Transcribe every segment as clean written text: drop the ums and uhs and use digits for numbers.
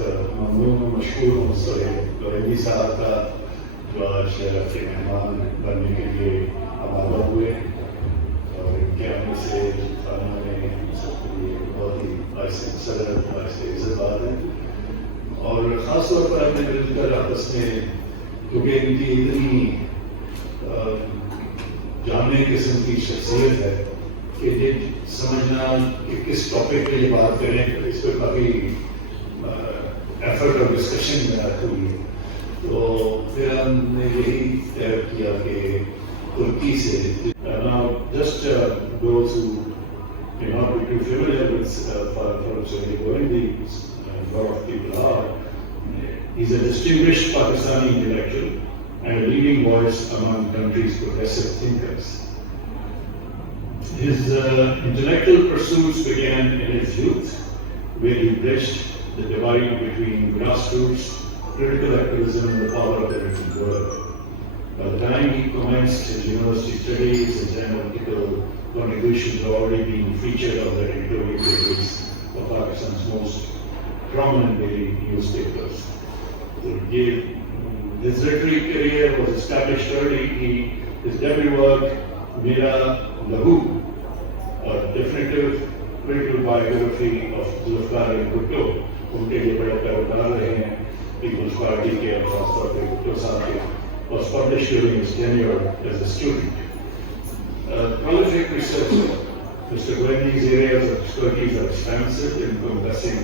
ممنون و مشکور ہوں گویندی صاحب کا جو آج کے مہمان بننے کے لیے آمادہ ہوئے اور ان کے آنے سے خانہ میں سب کے لیے بہت ہی باعث صدر باعث عزت بات ہے. اور خاص طور پر ہم نے مل کر آپس میں کیونکہ ان کی اتنی جامع قسم کی شخصیت ہے کہ یہ سمجھنا کہ کس ٹاپک پہ یہ بات کریں اس پہ کافی ایفرٹ اور ڈسکشن میں ہوئی ہے. تو پھر ہم نے یہی طے کیا کہ ترکی سے just those who may not be too familiar with Professor Govindi, a lot of people are. He's a distinguished Pakistani intellectual and a leading voice among the country's progressive thinkers. His intellectual pursuits began in his youth, where he bridged the divide between grassroots critical activism and the power of the written word. By the time he commenced his university studies, his analytical contributions were already being featured on the editorial pages of Pakistan's most prominent daily newspapers. His literary career was established early. His debut work, Mera Lahu, a definitive critical biography of Zulfikar Ali Bhutto, ان کے لیے بڑے پیروکار رہے ہیں Peoples party کے اور خاص طور پہ بھٹو صاحب کے, was published during his tenure as a student. Prolific researcher, Mr. Govindi's areas of expertise are expansive, encompassing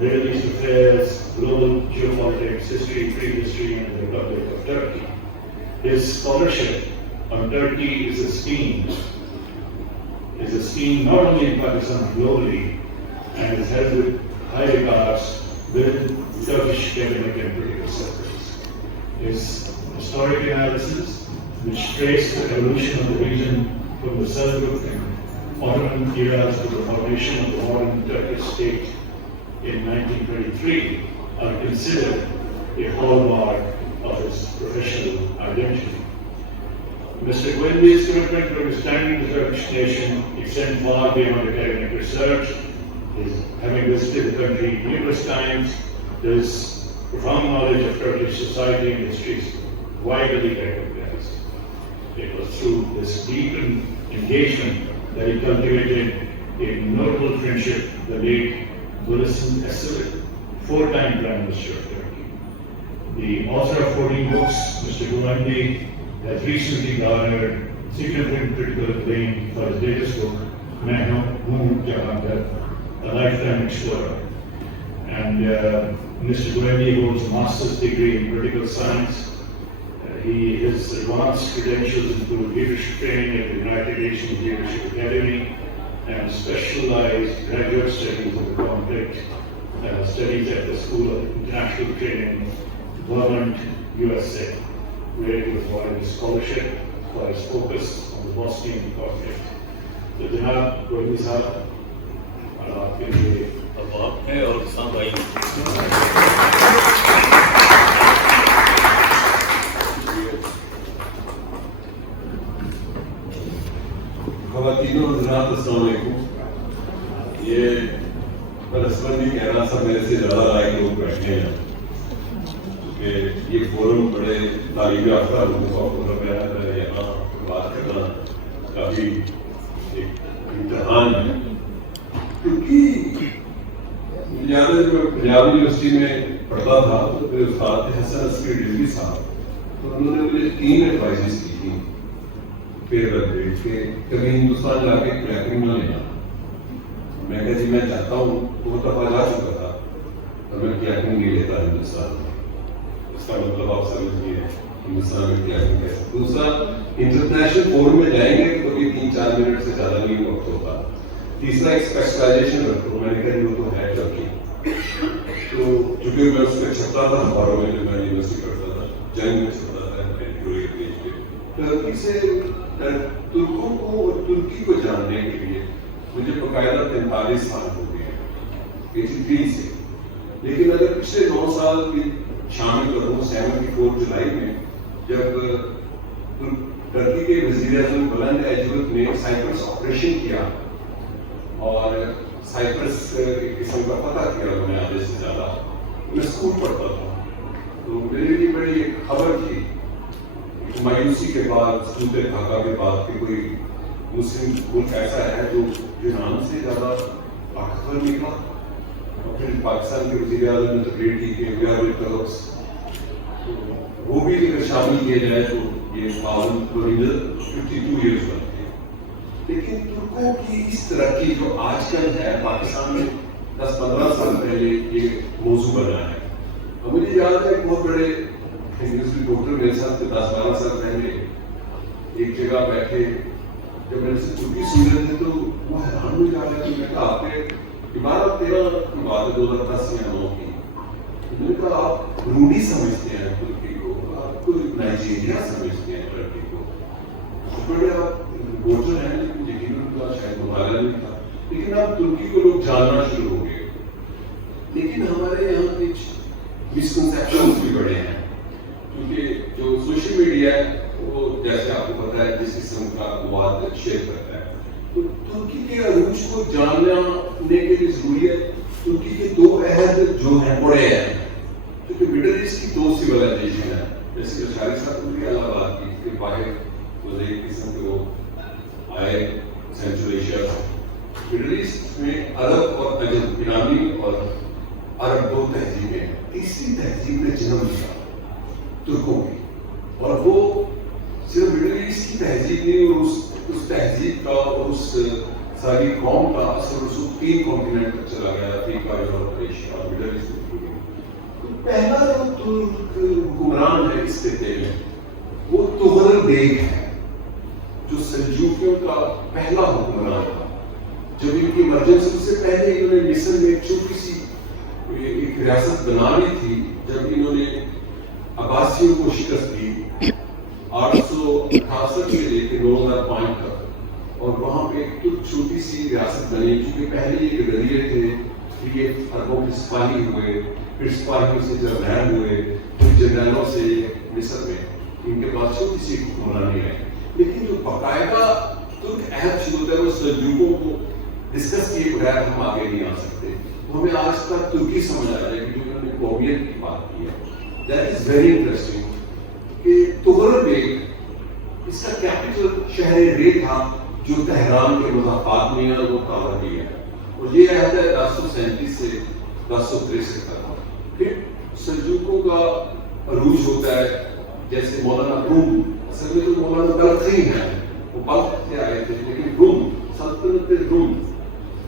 Middle East affairs, global geopolitics, history, prehistory, and the Republic of Turkey. His scholarship on Turkey is esteemed not only in Pakistan, globally, and is held with high regards within Turkish academic and political circles. His historic analysis, which traced the evolution of the region from the Seljuk and Ottoman eras to the formation of the modern Turkish state in 1923, are considered a hallmark of his professional identity. Mr. Govindi's commitment to understanding the Turkish nation extends far beyond academic research. Having visited the country numerous times, his profound knowledge of Turkish society and history is widely recognized. It was through this deep engagement that he cultivated a notable friendship with the late Gülistan Ecevit, four-time Prime Minister of Turkey. The author of 14 books, Mr. Govindi, has recently garnered significant critical acclaim for his latest book, Main Hoon Jahangir, a lifetime explorer. And Mr. Govindi holds a master's degree in political science. His advanced credentials include leadership training at the United Nations Leadership Academy and specialized graduate studies of the conflict studies at the School of International Training, Vermont, USA, where he was awarded a scholarship for his focus on the Bosnian conflict. So, Janab Govindi Sahab, آپ کے لیے اباب ہے اور سب بھائی خواتین و حضرات السلام علیکم. یہ میں رسمن بھی کہہ رہا تھا میرے سے زیادہ لائق لوگ بیٹھے ہیں کیونکہ یہ فورم بڑے تعلیم یافتہ لوگوں کا فورم ہے. یہاں بات کرنا کافی ایک امتحان ہے کیونکہ یاد ہے میں پنجاب یونیورسٹی میں پڑھتا تھا تو میرے استاد حسن عسکری رضوی صاحب, تو انہوں نے مجھے 3 ایڈوائزز کی تھی پیپر گریڈ کے کبھی ہندوستان جا کے کریکنگ نہ لینا. میں کہا جی میں چاہتا ہوں, تو وہ دفعہ جا چکا تھا اور میں کریکنگ نہیں لیتا ہندوستان میں. اس کا مطلب آپ سمجھیے ہندوستان میں کریکنگ کیسے. دوسرا, انٹرنیشنل فورم میں جائیں گے تو کبھی 3-4 منٹ سے زیادہ نہیں وقت ہوتا. تیسرا, ایک اسپیشلائزیشن رکھو. میں نے کہا وہ تو ہے ٹرکی. تو چونکہ میں اس میں چھپتا تھا اخباروں میں, جو میں یونیورسٹی پڑھتا تھا, جنگ میں چھپتا تھا ایڈیٹوریل پیج پہ. ٹرکی سے ترکوں کو اور ترکی کو جاننے کے لیے مجھے باقاعدہ 43 سال ہو گئے ہیں 83 سے. لیکن اگر پچھلے 9 سال کی شامل کروں, 74 جولائی میں جب ٹرکی کے وزیر اعظم بلند ایجوت نے سائپرس آپریشن کیا اور سائپرس ایک قسم کا فتح کیا انہوں نے آدھے سے زیادہ, میں اسکول پڑھتا تھا تو میرے لیے بڑی ایک خبر تھی مایوسی کے بعد سوتے ڈھاکہ کے بعد کہ کوئی مسلم ملک ایسا ہے جو یونان سے زیادہ طاقتور نکلا. اور پھر پاکستان کے وزیر اعظم نے تقریر کی کہ وی آر ورکرس، وہ بھی اگر شامل کیے جائے تو یہ پاون 52 ایئرس بنتے ہیں. لیکن ترکوں کی اس ترقی جو آج کل ہے پاکستان میں 10-15 سال پہلے یہ موضوع بنا ہے. اور مجھے یاد ہے ایک بہت بڑے نیوز رپورٹر میرے ساتھ 10-12 سال پہلے ایک جگہ بیٹھے، جب میں نے سے ترکی سن رہے تھے تو وہ حیران ہو جا رہے تھے. میں کہا آپ نے 12-13 کی بات ہے 2010 یا 9 کی. میں نے کہا آپ روڈی سمجھتے ہیں ترکی کو، آپ کو نائجیریا سمجھتے ہیں ترکی کو. بڑے آپ رپورٹر ہیں لیکن یقین کا شاید مطالعہ نہیں تھا، لیکن اب ترکی کو لوگ جاننا شروع ہو گئے. لیکن ہمارے یہاں کچھ مسکنسیپشنز بھی بڑے ہیں، کیونکہ جو سوشل میڈیا ہے وہ جیسے آپ کو پتا ہے جس قسم کا مواد شیئر کرتا ہے. تو ترکی کے عروج کو جاننے کے لیے ضروری ہے ترکی کے 2 عہد جو ہیں بڑے ہیں، کیونکہ مڈل ایسٹ کی 2 سیولائزیشن ہے. جیسے کہ شاعری صاحب نے اللہ بات کی کہ باہر وہ ایک قسم کے وہ آئے سینٹرل ایشیا سے. مڈل ایسٹ میں عرب اور عجم، ایرانی اور عرب 2 تہذیبیں، تیسری تہذیب نے جنم لیا ترکوں کی. اور وہ صرف مڈل ایسٹ کی تہذیب نہیں، اور اس تہذیب کا اور اس ساری قوم کا اثر رسوخ 3 کانٹیننٹ تک چلا گیا، افریقہ، یورپ، ایشیا اور مڈل ایسٹ. تو پہلا جو ترک حکمران ہے اس خطے میں وہ تغرل بیگ ہے، جو سلجوکیوں کا پہلا حکمران تھا. جب ان کی ایمرجنسی سے پہلے انہوں نے مصر میں ایک چھوٹی سی ایک ریاست بنا لی تھی. جب انہوں نے عباسیوں کو شکست دی 868 سے لے کے 2005 تک، اور وہاں پہ ایک چھوٹی سی ریاست بنی، کیونکہ پہلے یہ گدریے تھے، پھر یہ عربوں کے سپاہی ہوئے، پھر سپاہیوں سے جرنیل ہوئے، پھر جرنیلوں سے مصر میں ان کے پاس چھوٹی سی حکمرانی ہے. لیکن جو باقاعدہ ترک عہد شروع ہوتا ہے وہ سلجوکوں کو ڈسکس کیے بغیر ہم آگے نہیں آ سکتے. ہمیں آج تک ترکی سمجھ آ جائے کہ انہوں نے قومیت کی بات کی ہے. دیٹ از ویری انٹرسٹنگ کہ تغرل بیگ اس کا کیپٹل شہر رے تھا جو تہران کے مضافات میں ہے، وہ ٹاور بھی ہے. اور یہ عہد ہے 1037 سے 1063 تک. پھر سلجوکوں کا عروج ہوتا ہے، جیسے مولانا روم، اصل میں تو مولانا بلخی ہیں، وہ بلخ سے آئے تھے، لیکن روم سلطنت روم.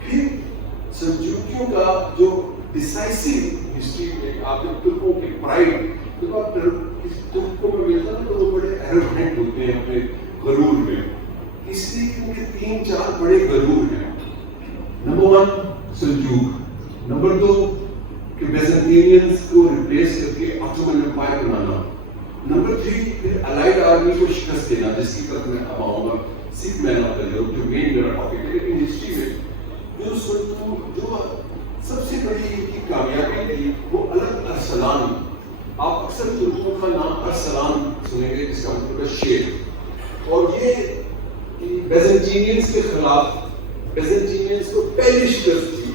پھر سلجوکیوں کا جو ڈیسائسو ہسٹری میں آپ نے ترکوں کے پرائڈ جب آپ ترکوں میں ملتا نا تو وہ بڑے ایروگنٹ ہوتے ہیں اپنے غرور میں، اس لیے کہ ان کے 3-4 بڑے غرور ہیں. نمبر 1 سلجوک، نمبر 2 کہ بیزنٹینینز کو ریپلیس کر کے آٹومن امپائر بنانا، نمبر 3 پھر الائڈ آرمی کو شکست دینا، جس کی طرف میں اب آؤں گا. سکھ مین آف دا یورپ جو مین میرا ٹاپک ہے. لیکن ہسٹری میں جو سب سے بڑی کی کامیابی تھی وہ الگ ارسلان. آپ اکثر ترکوں کا نام ارسلان سنیں گے جس کا مطلب ہے شیر. اور یہ بیزنٹینینز کے خلاف، بیزنٹینینز کو پہلی شکست تھی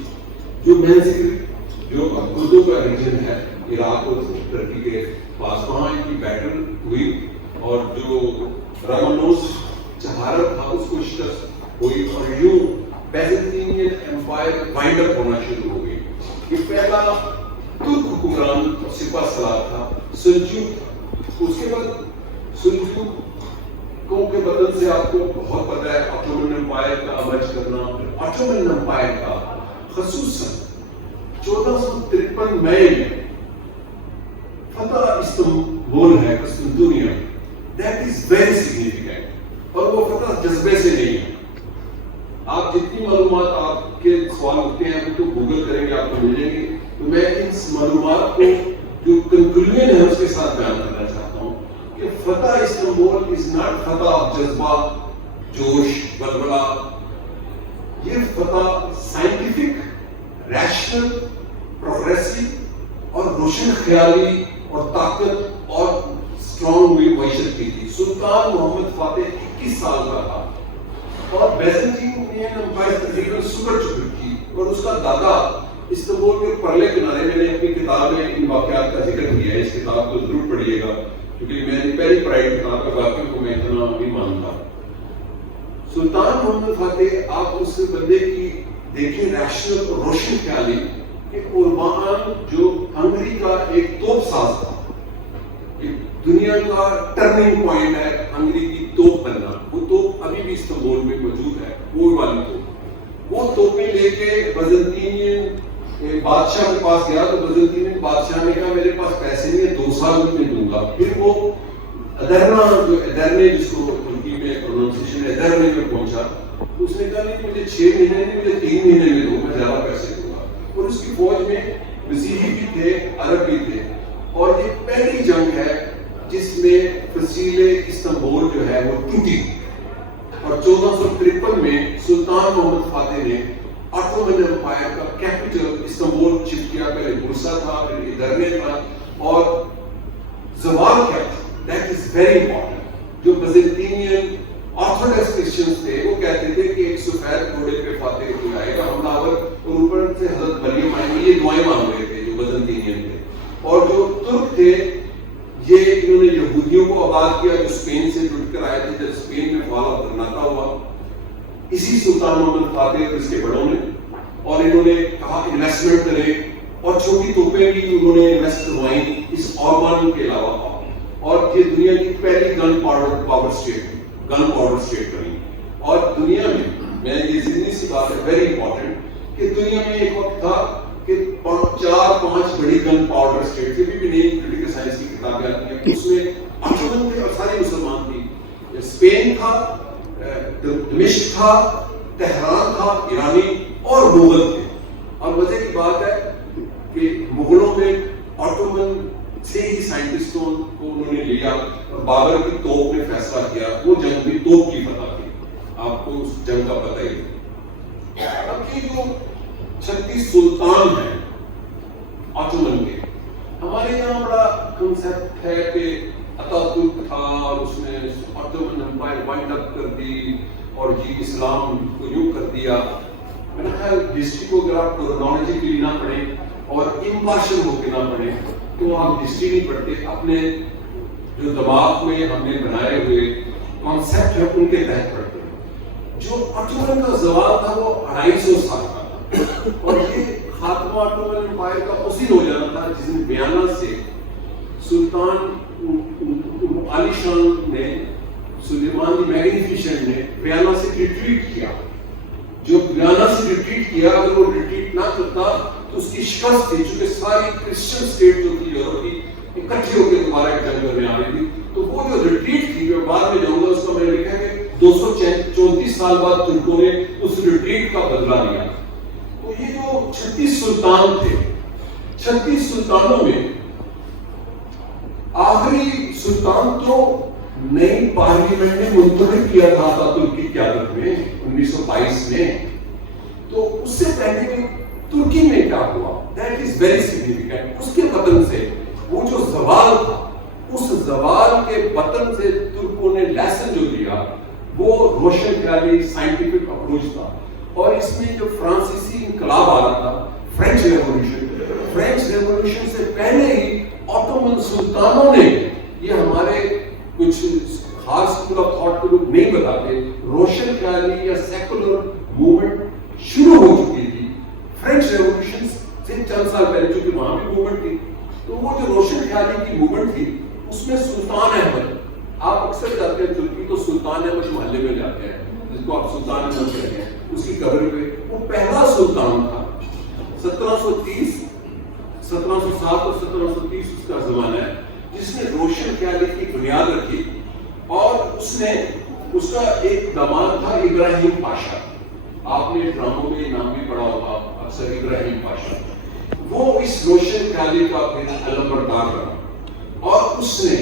جو میں ذکر جو اب اردو کا ریجن ہے عراق اور ترکی کے پاس، وہاں ان کی بیٹل ہوئی اور جو رامنوس چہارت تھا اس کو شکست ہوئی اور یوں بیزنٹینین ایمپائر وائنڈ اپ ہونا شروع ہو گئی. یہ پہلا ترک حکمران اور سپہ سالار تھا سلجوک. اس کے بعد سلجوکوں کے بدل سے آپ کو بہت پتہ ہے آٹومن امپائر کا امرج کرنا. آٹومن امپائر کا خصوصاً 1453 مئی میں فتح استنبول ہے، قسطنطنیہ. That is very significant. اور وہ فتح جذبے سے نہیں ہے. آپ جتنی معلومات آپ کے سوال ہوتے ہیں وہ تو گوگل کریں گے آپ کو ملیں گے. تو میں ان معلومات کو جو کنکلوژن ہے اس کے ساتھ بیان کرنا چاہتا ہوں کہ فتح استنبول از ناٹ فتح جذبہ، جوش، بلبلہ. یہ فتح سائنٹیفک، ریشنل، پروگریسو اور روشن خیالی اور طاقت اور اسٹرانگ ہوئی معیشت کی تھی. سلطان محمد فاتح 21 سال کا تھا اور بیزنٹین امپائر تقریباً سپر چکر کی، اور اس کا دادا استنبول کے پرلے کنارے میں نے اپنی کتاب میں ان واقعات کا ذکر کیا ہے. اس کتاب کو ضرور پڑھیے گا کیونکہ میری پہلی پڑھائی کتاب کے واقعے کو میں اتنا نہیں مانتا. سلطان محمد فاتح آپ اس بندے کی دیکھیں ریشنل اور روشن خیالی کہ قربان جو ہنگری کا ایک توپ ساز تھا, دنیا کا ٹرننگ پوائنٹ ہے ہنگری کی توپ بننا. وہ توپ ابھی بھی استنبول میں موجود ہے, وہ والی توپ. وہ توپیں لے کے بازنطینین بادشاہ کے پاس گیا تو بازنطینین بادشاہ نے کہا میرے پاس پیسے نہیں ہے, 2 سال میں دوں گا. پھر وہ ادرنا جو ادرنے جس کو ترکی میں پروننسیشن ادرنے میں پہنچا, اس نے کہا نہیں مجھے 6 مہینے نہیں مجھے 3 مہینے میں دو, میں زیادہ پیسے دوں گا. اور اس کی فوج میں مسیحی بھی تھے, عرب بھی تھے. اور یہ پہلی جنگ ہے جس میں فصیل استنبول جو ہے وہ ٹوٹی. اور 1453 میں سلطان محمد فاتح نے آٹومن امپائر کا کیپٹل استنبول شفٹ کیا. پہلے برسا تھا, پھر ادرنے تھا. اور زوال کیا تھا, دیٹ از ویری امپورٹنٹ. جو بازنطینین آرتھوڈاکس کرسچنز تھے وہ کہتے تھے کہ ایک سفید گھوڑے پہ فاتح کو آئے گا حملہ اور اوپر سے حضرت مریم آئیں گی. یہ دعائیں مانگ رہے تھے جو بازنطینین تھے. اور جو ترک تھے یہ انہوں نے یہودیوں کو آباد کیا جو اسپین سے لٹ کر آئے تھے. جب اسپین میں فال آف کرناتا ہوا اسی سلطان محمد فاتح اور اس کے بڑوں نے, اور انہوں نے کہا انویسٹمنٹ کریں اور چھوٹی توپیں بھی انہوں نے انویسٹ کروائیں اس اوربان کے علاوہ. اور یہ دنیا کی پہلی گن پاور اسٹیٹ بنی. اور دنیا میں یہ ضمنی سی بات ہے ویری امپورٹنٹ کہ دنیا میں ایک وقت تھا کہ 4-5 بڑی گن پاؤڈر اسٹیٹ تھی. بھی نہیں پولیٹیکل سائنس کی کتابیں آتی ہیں, اس میں آٹومن تھے اور سارے مسلمان تھی. اسپین تھا, دمشق تھا, تہران تھا ایرانی, اور مغل تھے. اور مزے کی بات ہے کہ مغلوں میں آٹومن سے ہی سائنٹسٹوں کو انہوں نے لیا اور بابر کی توپ نے فیصلہ کیا. وہ جنگ بھی توپ کی فتح تھی, آپ کو اس جنگ کا پتہ ہی ہے. اب یہ جو 36 سلطان ہیں آٹومن کے, ہمارے یہاں بڑا کنسیپٹ ہے کہ اتاتürk تھا اور اس نے آٹومن امپائر وائنڈ اپ کر دی اور جی اسلام کو یوں کر دیا. میرا خیال ہسٹری کو اگر آپ کرونالوجیکلی نہ پڑھیں اور امپارشل ہو کے نہ پڑھیں تو آپ ہسٹری نہیں پڑھتے. اپنے جو دماغ میں ہم نے بنائے ہوئے کانسیپٹ ہیں ان کے تحت پڑھتے ہیں. جو آٹومن کا زوال تھا وہ 250 سال کا تھا, اور یہ خاتمہ آٹومن امپائر کا اسی ہو جانا تھا جس نے ویانا سے سلطان علی شان نے, سلیمان دی میگنیفیشنٹ نے ویانا سے ریٹریٹ کیا. جو ویانا سے ریٹریٹ کیا, اگر وہ ریٹریٹ نہ کرتا تو اس کی شکست تھی, چونکہ ساری کرسچن اسٹیٹ جو تھی یورپ کی اکٹھی ہو کے دوبارہ ایک جنگ کرنے آ رہی تھی. تو وہ جو ریٹریٹ تھی, جو بعد میں جاؤں گا اس کا میں نے لکھا کہ 234 سال بعد ترکوں نے اس ریٹریٹ کا بدلہ لیا. تو یہ جو 36 سلطان تھے, 36 سلطانوں میں آخری سلطان تو نئی پارلیمنٹ نے منتخب کیا تھا اتاتürk کی قیادت میں 1922 میں. تو اس سے پہلے کہ ترکی میں کیا ہوا, دیٹ از ویری سگنیفیکینٹ. اس کے پتن سے وہ جو زوال تھا, اس زوال کے پتن سے ترکوں نے لیسن جو لیا وہ روشن خیالی سائنٹیفک اپروچ تھا. اور اس میں جو فرانسیسی انقلاب آ رہا تھا, فرینچ ریولوشن سے پہلے ہی آٹومن سلطانوں نے, یہ ہمارے کچھ خاص اسکول آف تھاٹ کو لوگ نہیں بتاتے, روشن خیالی یا سیکولر موومنٹ شروع ہو چکی تھی فرینچ ریولوشن سے چند سال پہلے, چونکہ وہاں بھی موومنٹ تھی. تو وہ جو روشن خیالی کی موومنٹ تھی اس میں سلطان احمد, آپ اکثر جاتے ہیں ترکی تو سلطان احمد محلے میں جاتے ہیں جس کو آپ سلطان احمد کہتے ہیں, اس کی قبر پہ وہ پہلا سلطان تھا. 1707 اور 1730 اس کا زمانہ ہے جس نے روشن خیالی کی بنیاد رکھی. اور اس کا ایک داماد تھا ابراہیم پاشا. آپ نے ڈراموں میں نام بھی پڑھا ہوگا اکثر, ابراہیم پاشا. وہ اس روشن خیالی کا علمبردار رہا اور اس نے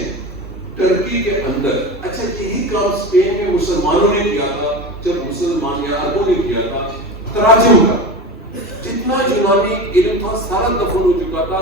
ترکی کے اندر, اچھا یہی کام اسپین میں مسلمانوں نے کیا تھا جب مسلمان یا عربوں نے کیا تھا, تراجم کا جتنا یونانی علم تھا سارا دفن ہو چکا تھا.